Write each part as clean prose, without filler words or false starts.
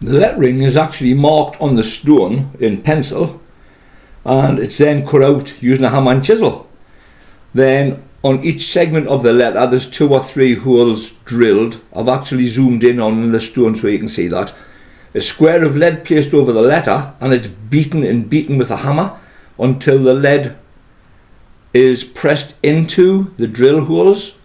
The lettering is actually marked on the stone in pencil, and it's then cut out using a hammer and chisel. Then on each segment of the letter there's 2 or 3 holes drilled. I've actually zoomed in on the stone so you can see that. A square of lead placed over the letter, and it's beaten and beaten with a hammer until the lead is pressed into the drill holes,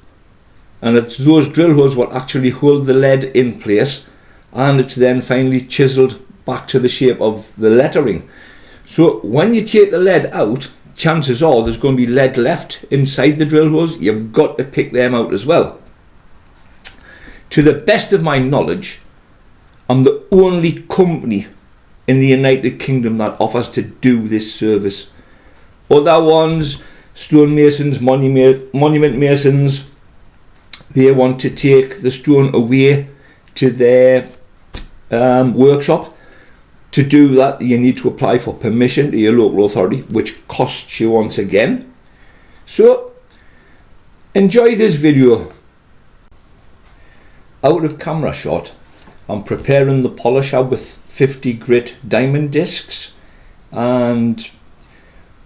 and it's those drill holes what actually hold the lead in place, and it's then finally chiseled back to the shape of the lettering. So when you take the lead out, chances are there's going to be lead left inside the drill holes. You've got to pick them out as well. To the best of my knowledge, I'm the only company in the United Kingdom that offers to do this service. Other ones, stonemasons, monument masons, they want to take the stone away to their workshop. To do that, you need to apply for permission to your local authority, which costs you once again. So enjoy this video. Out of camera shot, I'm preparing the polisher with 50 grit diamond discs, and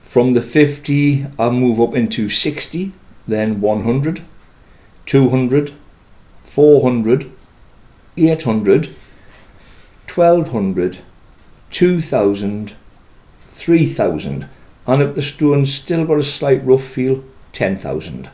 from the 50 I move up into 60, then 100, 200, 400, 800, 1200, 2000, 3000, and if the stone's still got a slight rough feel, 10,000.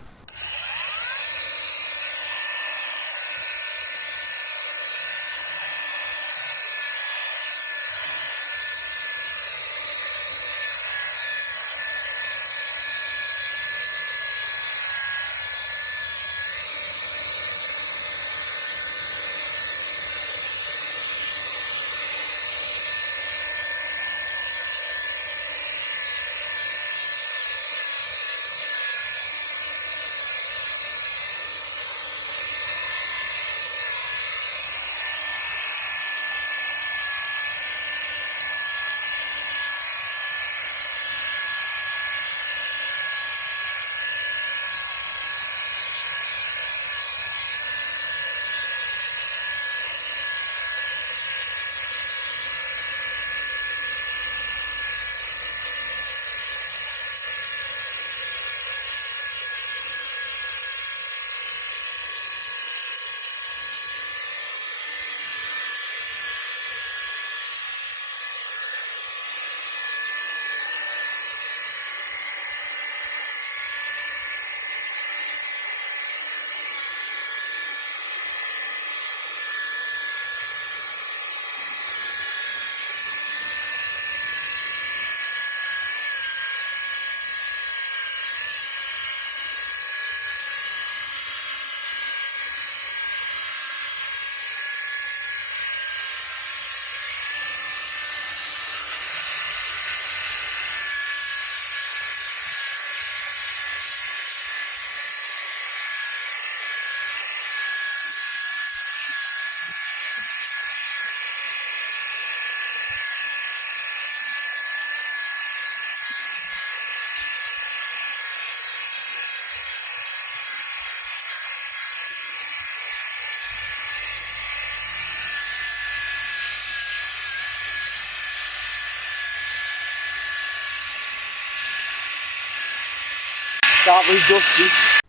That was dusty.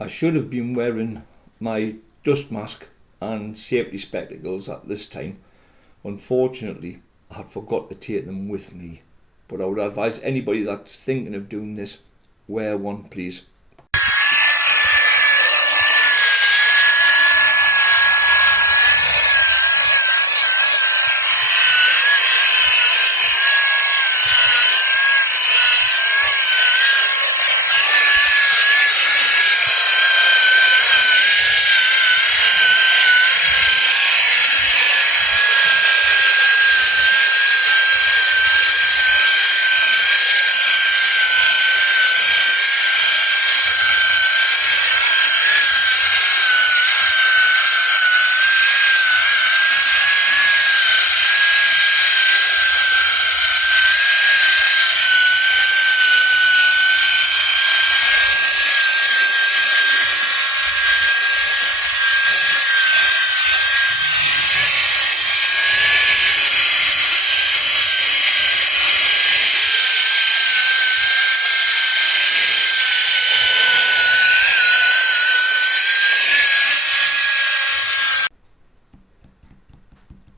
I should have been wearing my dust mask and safety spectacles at this time. Unfortunately, I had forgot to take them with me, but I would advise anybody that's thinking of doing this, wear one please.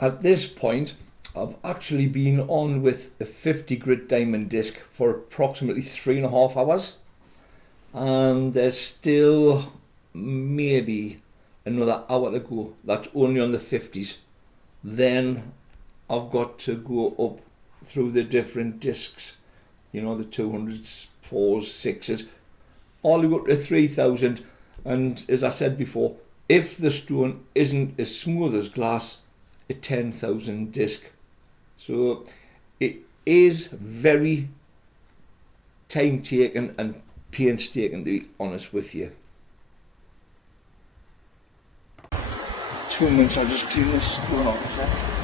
At this point, I've actually been on with a 50 grit diamond disc for approximately 3.5 hours, and there's still maybe another hour to go. That's only on the 50s. Then I've got to go up through the different discs, the 200s, 4s, 6s, all the way up to 3000. And as I said before, if the stone isn't as smooth as glass, a 10,000 disc. So it is very time taking and painstaking, to be honest with you. 2 minutes, I'll just clean this stone off.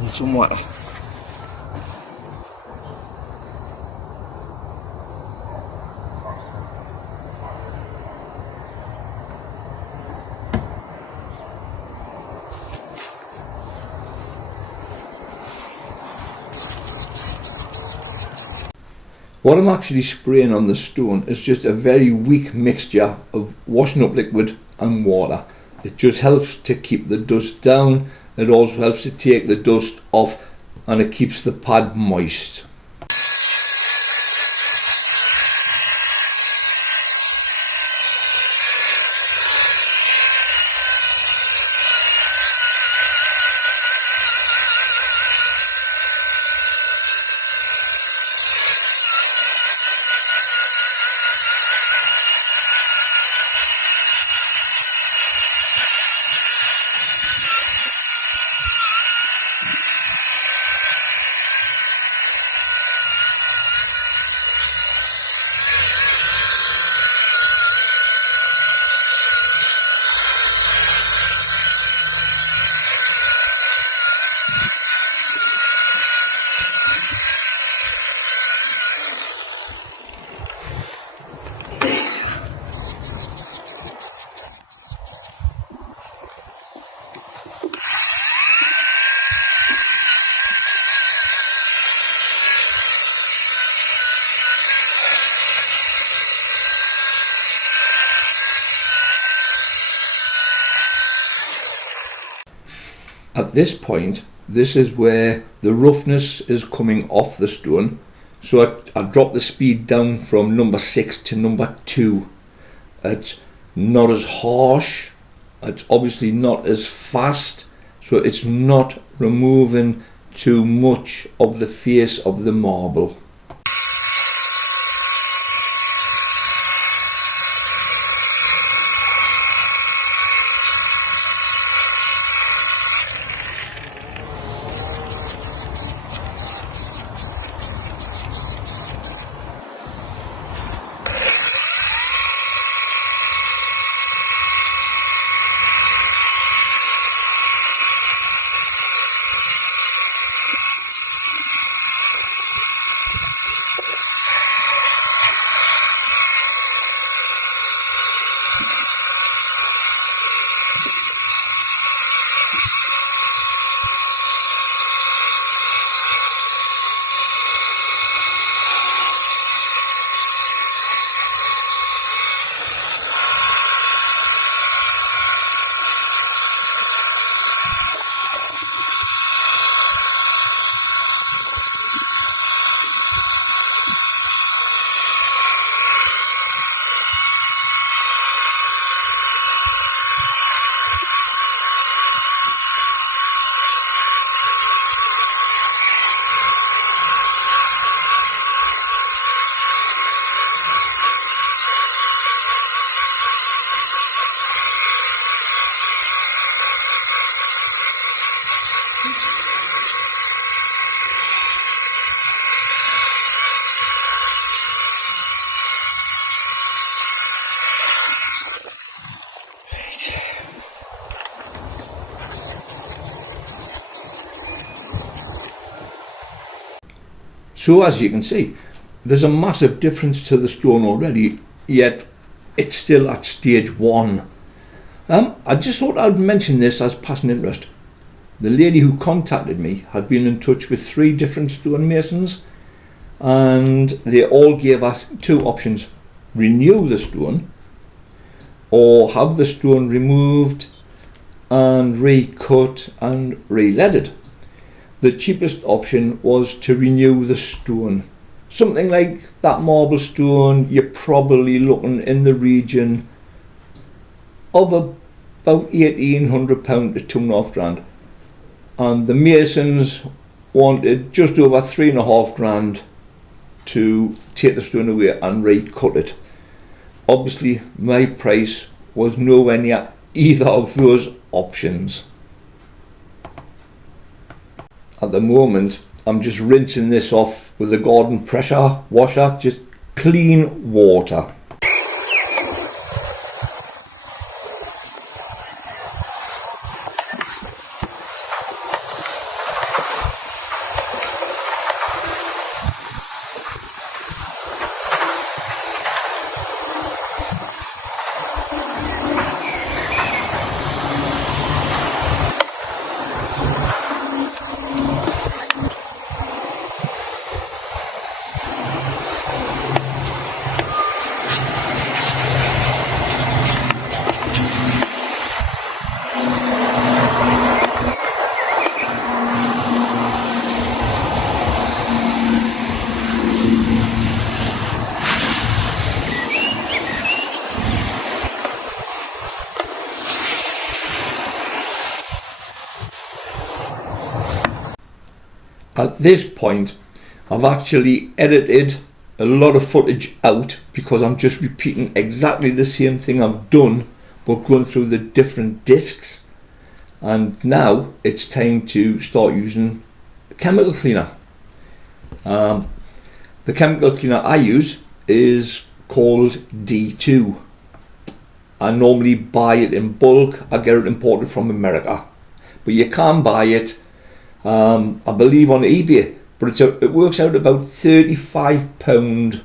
Need some water. What I'm actually spraying on the stone is just a very weak mixture of washing up liquid and water. It just helps to keep the dust down. It also helps to take the dust off, and it keeps the pad moist. At this point, this is where the roughness is coming off the stone. So I drop the speed down from number 6 to number 2. It's not as harsh, it's obviously not as fast, so it's not removing too much of the face of the marble. So as you can see, there's a massive difference to the stone already, yet it's still at stage 1. I just thought I'd mention this as passing interest. The lady who contacted me had been in touch with 3 different stonemasons, and they all gave us 2 options: renew the stone or have the stone removed and recut and re-leaded. The cheapest option was to renew the stone. Something like that marble stone, you're probably looking in the region of about £1,800 to £2,500, and the masons wanted just over £3,500 to take the stone away and recut it. Obviously my price was nowhere near either of those options. At the moment I'm just rinsing this off with a garden pressure washer, just clean water. At this point I've actually edited a lot of footage out because I'm just repeating exactly the same thing I've done but going through the different discs, and now it's time to start using a chemical cleaner. The chemical cleaner I use is called D2. I normally buy it in bulk. I get it imported from America, but you can buy it I believe on eBay, but it works out about £35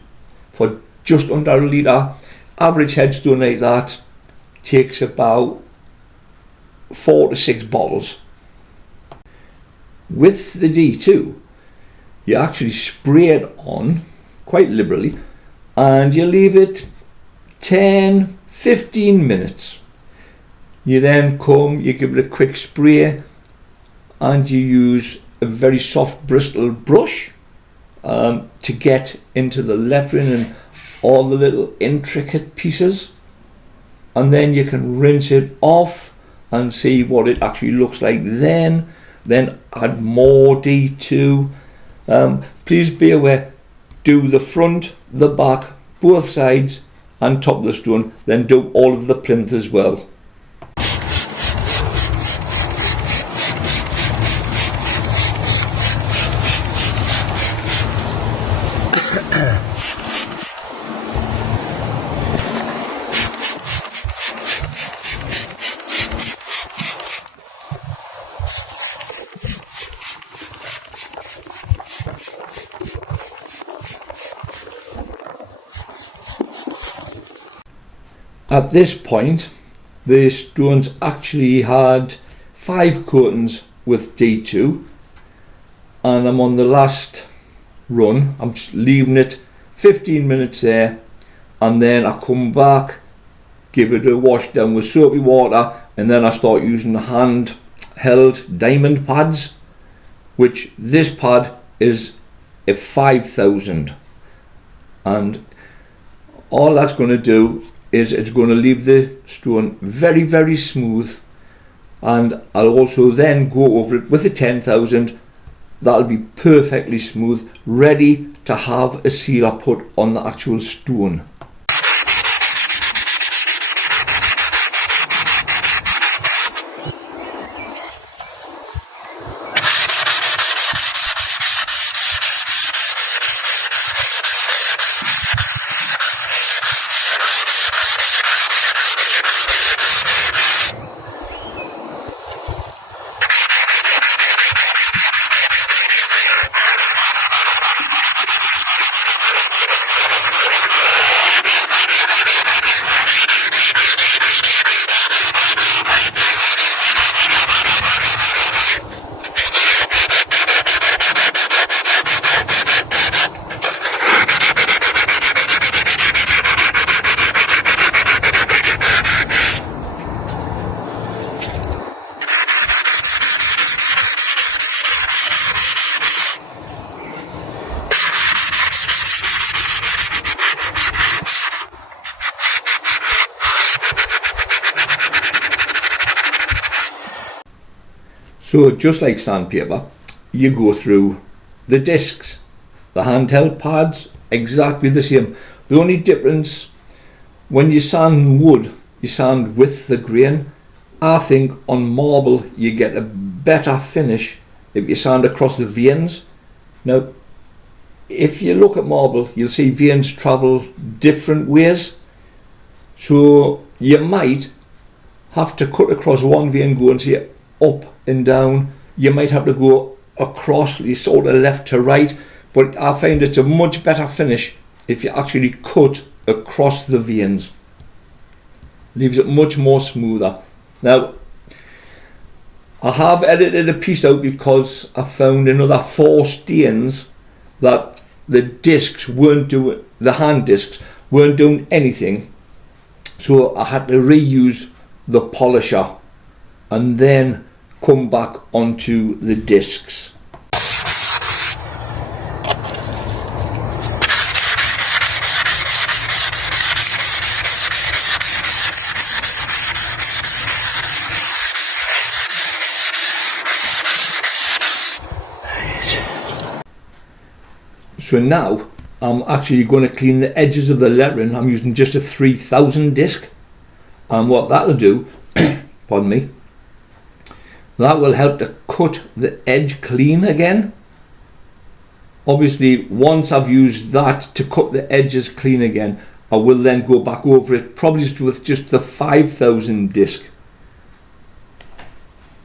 for just under a litre. Average headstone like that takes about 4 to 6 bottles. With the D2 you actually spray it on quite liberally and you leave it 10-15 minutes. You then come, you give it a quick spray, and you use a very soft bristle brush to get into the lettering and all the little intricate pieces, and then you can rinse it off and see what it actually looks like. Then add more D2. Please be aware, do the front, the back, both sides and top of the stone, then do all of the plinth as well. At this point the stones actually had 5 coatings with D2, and I'm on the last run. I'm just leaving it 15 minutes there, and then I come back, give it a wash down with soapy water, and then I start using the hand held diamond pads, which this pad is a 5000, and all that's going to do is it's going to leave the stone very, very smooth. And I'll also then go over it with a 10,000. That'll be perfectly smooth, ready to have a sealer put on the actual stone. So just like sandpaper, you go through the discs. The handheld pads, exactly the same. The only difference, when you sand wood, you sand with the grain. I think on marble you get a better finish if you sand across the veins. Now, if you look at marble, you'll see veins travel different ways. So you might have to cut across one vein going say up and down. You might have to go across, sort of left to right. But I find it's a much better finish if you actually cut across the veins. Leaves it much more smoother. Now, I have edited a piece out because I found another 4 stains that the discs weren't doing, the hand discs weren't doing anything. So I had to reuse the polisher and then come back onto the discs. So now I'm actually going to clean the edges of the lettering. I'm using just a 3000 disc, and what that'll do, pardon me, that will help to cut the edge clean again. Obviously, once I've used that to cut the edges clean again, I will then go back over it, probably with just the 5000 disc.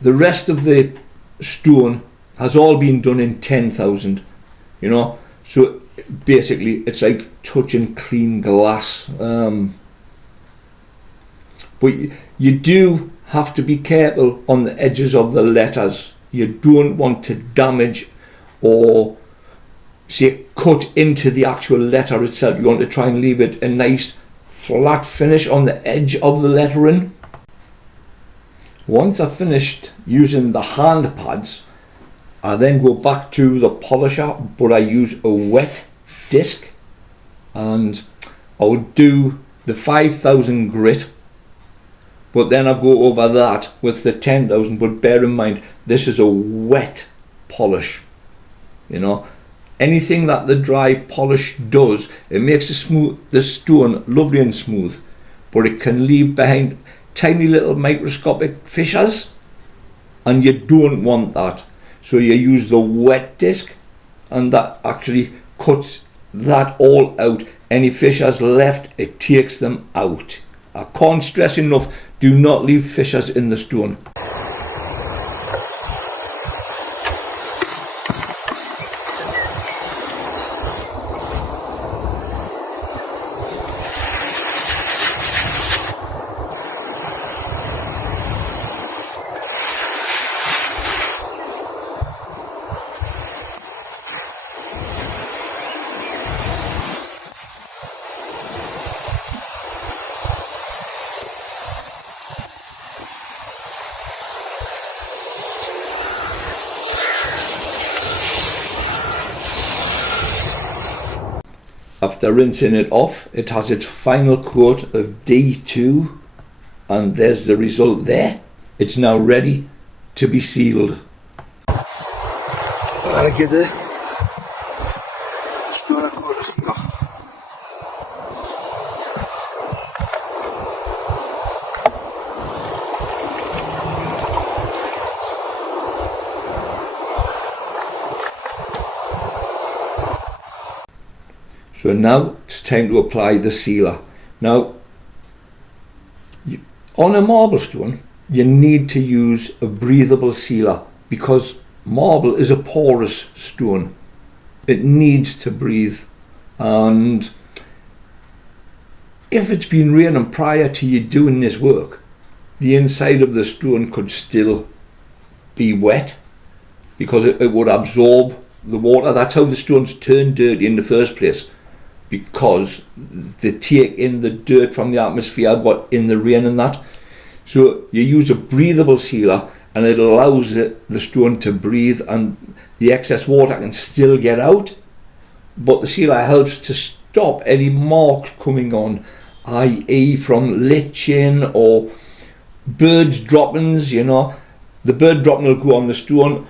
The rest of the stone has all been done in 10,000, you know. So basically it's like touching clean glass. But you do have to be careful on the edges of the letters. You don't want to damage or say cut into the actual letter itself. You want to try and leave it a nice flat finish on the edge of the lettering. Once I've finished using the hand pads, I then go back to the polisher, but I use a wet disc, and I would do the 5000 grit, but then I go over that with the 10,000. But bear in mind, this is a wet polish. You know, anything that the dry polish does, it makes the stone lovely and smooth, but it can leave behind tiny little microscopic fissures, and you don't want that. So you use the wet disc, and that actually cuts that all out. Any fissures left, it takes them out. I can't stress enough, do not leave fissures in the stone. After rinsing it off, it has its final coat of D2, and there's the result there. It's now ready to be sealed. I'll get it. So now it's time to apply the sealer. Now, on a marble stone, you need to use a breathable sealer because marble is a porous stone. It needs to breathe, and if it's been raining prior to you doing this work, the inside of the stone could still be wet because it would absorb the water. That's how the stones turn dirty in the first place, because they take in the dirt from the atmosphere got in the rain and that. So you use a breathable sealer, and it allows the stone to breathe, and the excess water can still get out, but the sealer helps to stop any marks coming on, i.e. from litching or birds droppings, you know. the bird dropping will go on the stone,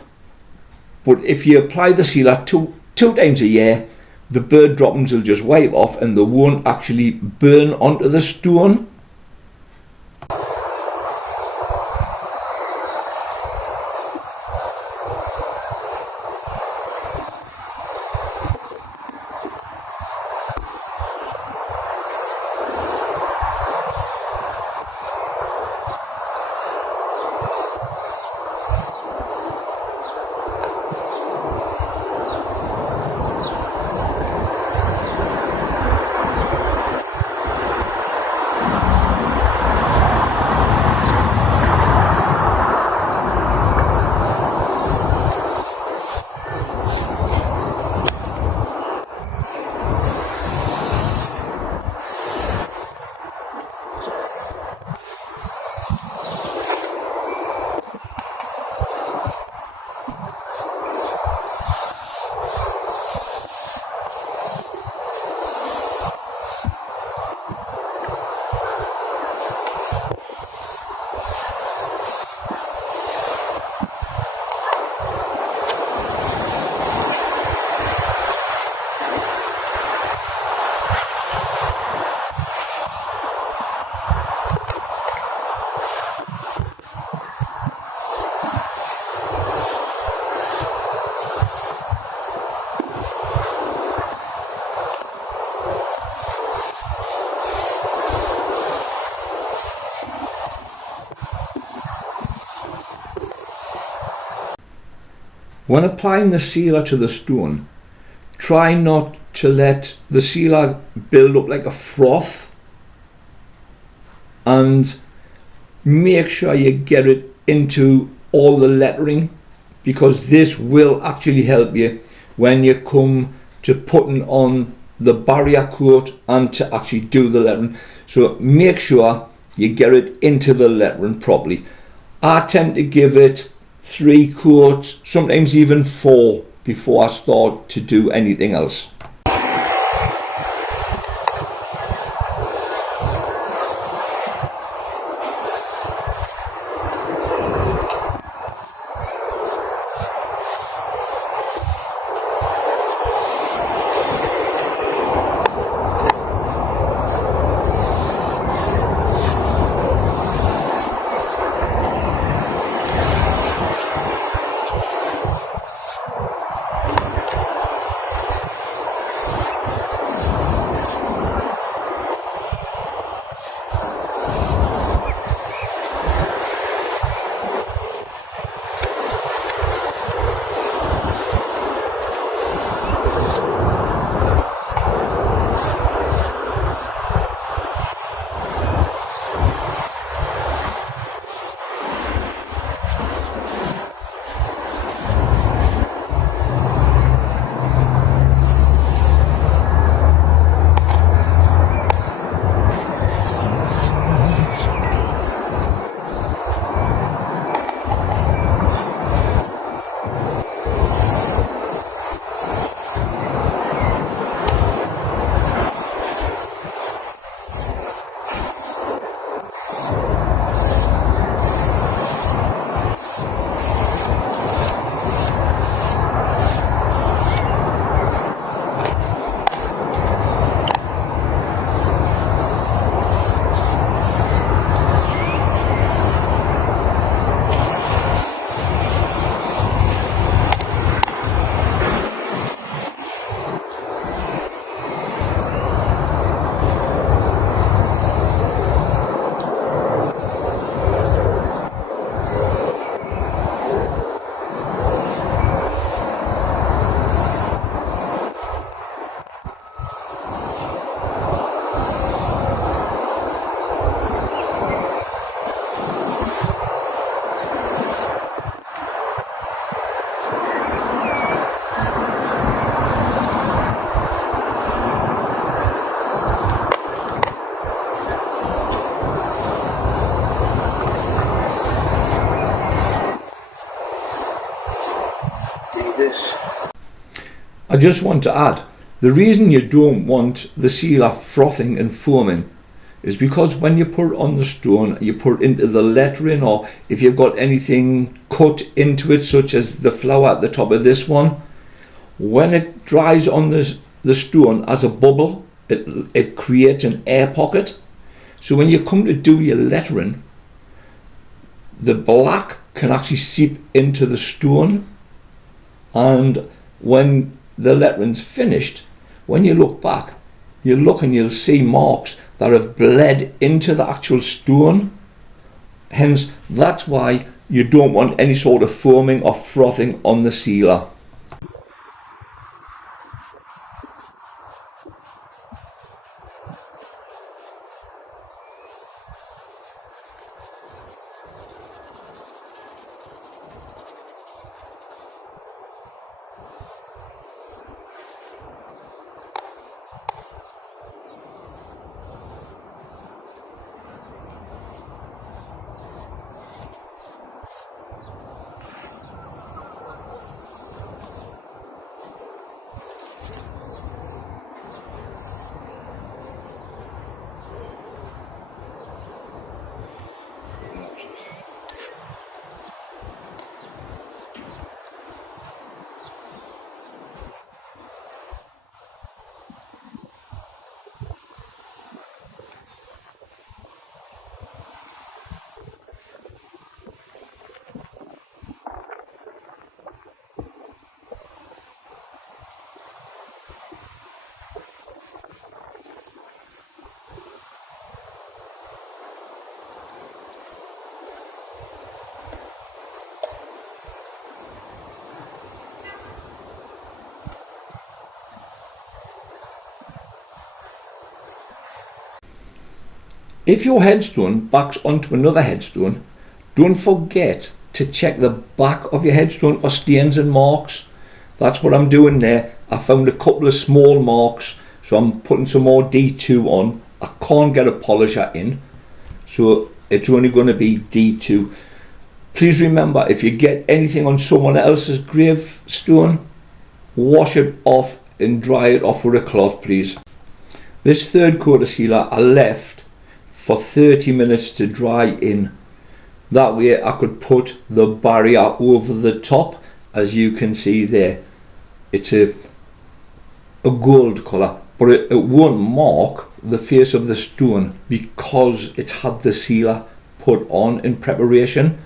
but if you apply the sealer two times a year, the bird droppings will just wipe off and they won't actually burn onto the stone. When applying the sealer to the stone, try not to let the sealer build up like a froth, and make sure you get it into all the lettering, because this will actually help you when you come to putting on the barrier coat and to actually do the lettering. So make sure you get it into the lettering properly. I tend to give it 3 coats, sometimes even 4, before I start to do anything else. I just want to add, the reason you don't want the sealer frothing and foaming is because when you put it on the stone, you put it into the lettering, or if you've got anything cut into it, such as the flower at the top of this one, when it dries on the stone as a bubble, it creates an air pocket. So when you come to do your lettering, the black can actually seep into the stone, and when the lettering's finished, when you look back, you look and you'll see marks that have bled into the actual stone. Hence, that's why you don't want any sort of foaming or frothing on the sealer. If your headstone backs onto another headstone, don't forget to check the back of your headstone for stains and marks. That's what I'm doing there. I found a couple of small marks, so I'm putting some more D2 on. I can't get a polisher in, so it's only going to be D2. Please remember, if you get anything on someone else's gravestone, wash it off and dry it off with a cloth, please. This third coat of sealer I left for 30 minutes to dry in. That way I could put the barrier over the top. As you can see there, it's a gold colour, but it won't mark the face of the stone because it's had the sealer put on in preparation.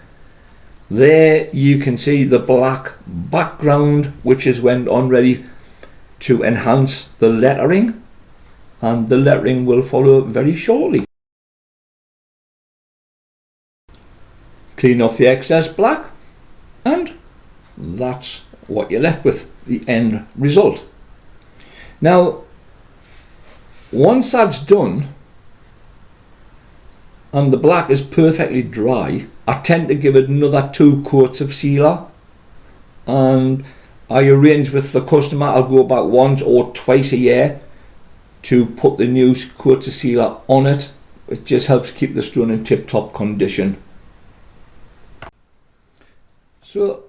There you can see the black background, which is went on ready to enhance the lettering, and the lettering will follow very shortly. Clean off the excess black, and that's what you're left with, the end result. Now, once that's done and the black is perfectly dry, I tend to give it another 2 coats of sealer, and I arrange with the customer I'll go about once or twice a year to put the new coats of sealer on it. It just helps keep the stone in tip-top condition. So,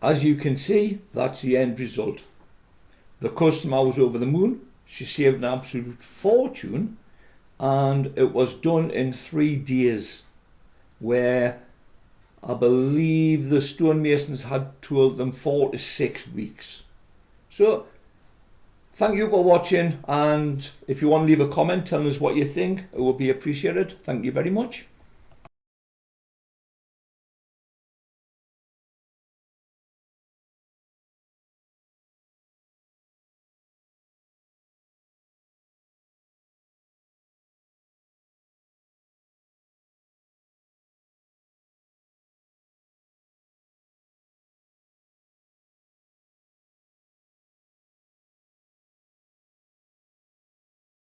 as you can see, that's the end result. The customer was over the moon. She saved an absolute fortune, and it was done in 3 days, where I believe the stonemasons had told them 4 to 6 weeks. So, thank you for watching, and if you want to leave a comment telling us what you think, it would be appreciated. Thank you very much.